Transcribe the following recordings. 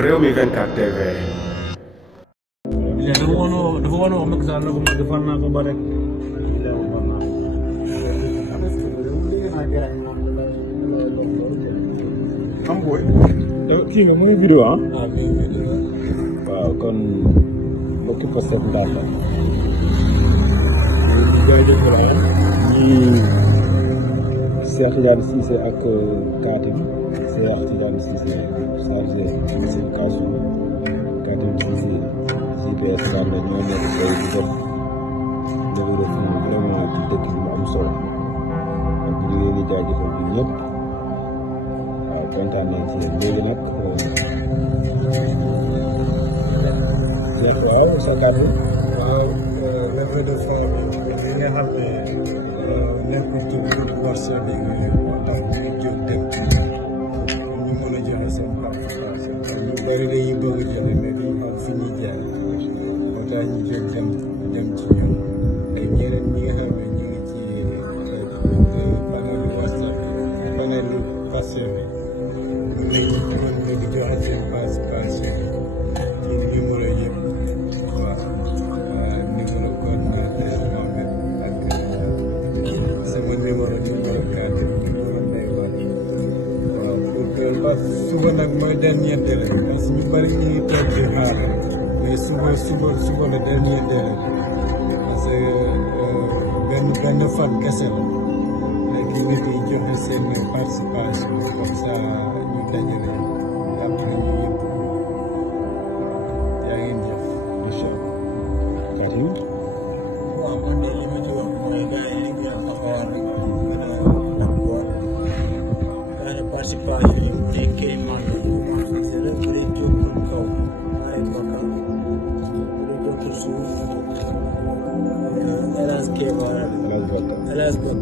Rewmi 24 TV. dafa woon wax Macky Sall ko defal naa ko ba rek. am booy. kii nga muy vidéo ah. ah muy vidéo. waaw kon mbokki Pastef ndax la. jaajëfal waay. ñii Cheikh Tidiane Cissé ak Katim Cheikh Tidiane Cissé chargé communication Katim Cissé GPS Samba ñoo nekk tey di def levée de fonds vraiment ci dëkk bi mu am solo donc ñu ngi leen di jaajëfal bi ñëpp waaw kontaan nañ ci yéen léegi nag Cheikh waaw sa kàddu. waaw levée de fonds bi nga xam ne nekkul tur bi war sa bi nga tax ñu jóg dem ñu mën a joxe seen participation ñu bëri dañuy bëgg a joxe mais dañu xam fi ñuy jaar moo tax ñu jóg dem ci ñoom ak ñeneen ñi nga xam ne ñu ngi ci panelu WhatsApp bi panelu Pastef bi ñu mën di joxe seen participation ci numéro yëpp waaw numéro coordinateur Mohamed ak sama numéro 4 numéro Ndeye Bane waaw pour que parce que suba nag mooy dernier délai parce que ñu bëri ñu ngi toog di xaar mais suba la dernier délai parce que benn fan kese la léegi nit yi joxe seen participation comme ça ñu dajale après ñu yëpp yaa ngeen jëf incha allah. Katim. waaw man de li ma ci wax mooy gars yi dañu koy taxawal rek gars yi participation yi bu nekkee manqué c'est vrai que day jóg pour kaw ay bakkan bu dee jóg pour suuf hélas Kéba hélas Bokk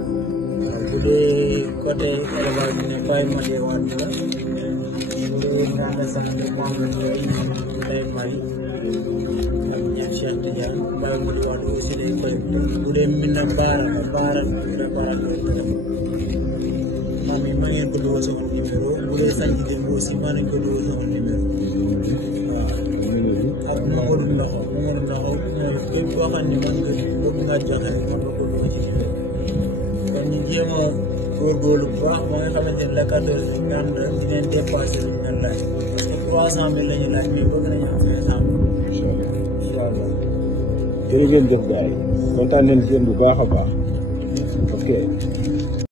bu dee côté élevage bi ne Baye Madé waat la bu dee Nganda Sane Mohamed Ndeye Marie ak ñaar Cheikh Tidiane Baye Madé waat aussi day koy bu dee Minna Baara maam yi maa ngeen ko dugal sama numéro bu dee sànq dem aussi maa nañ ko dugal sama numéro waaw ak Mamadou Ndaxaw képp koo xam ne man nga bëgg nga joxe rek man nga ko dugal ci numéro kon ñu jéem a góorgóorlu bu baax ba nga xamante ne la 14 nga am dinañ dépassé lu ñu laaj parce que 300 000 la ñu laaj mais bëgg nañu am 500 000 incha allah. jërë ngeen jëf gars yi kontaan nañ ci yéen bu baax a baax ok.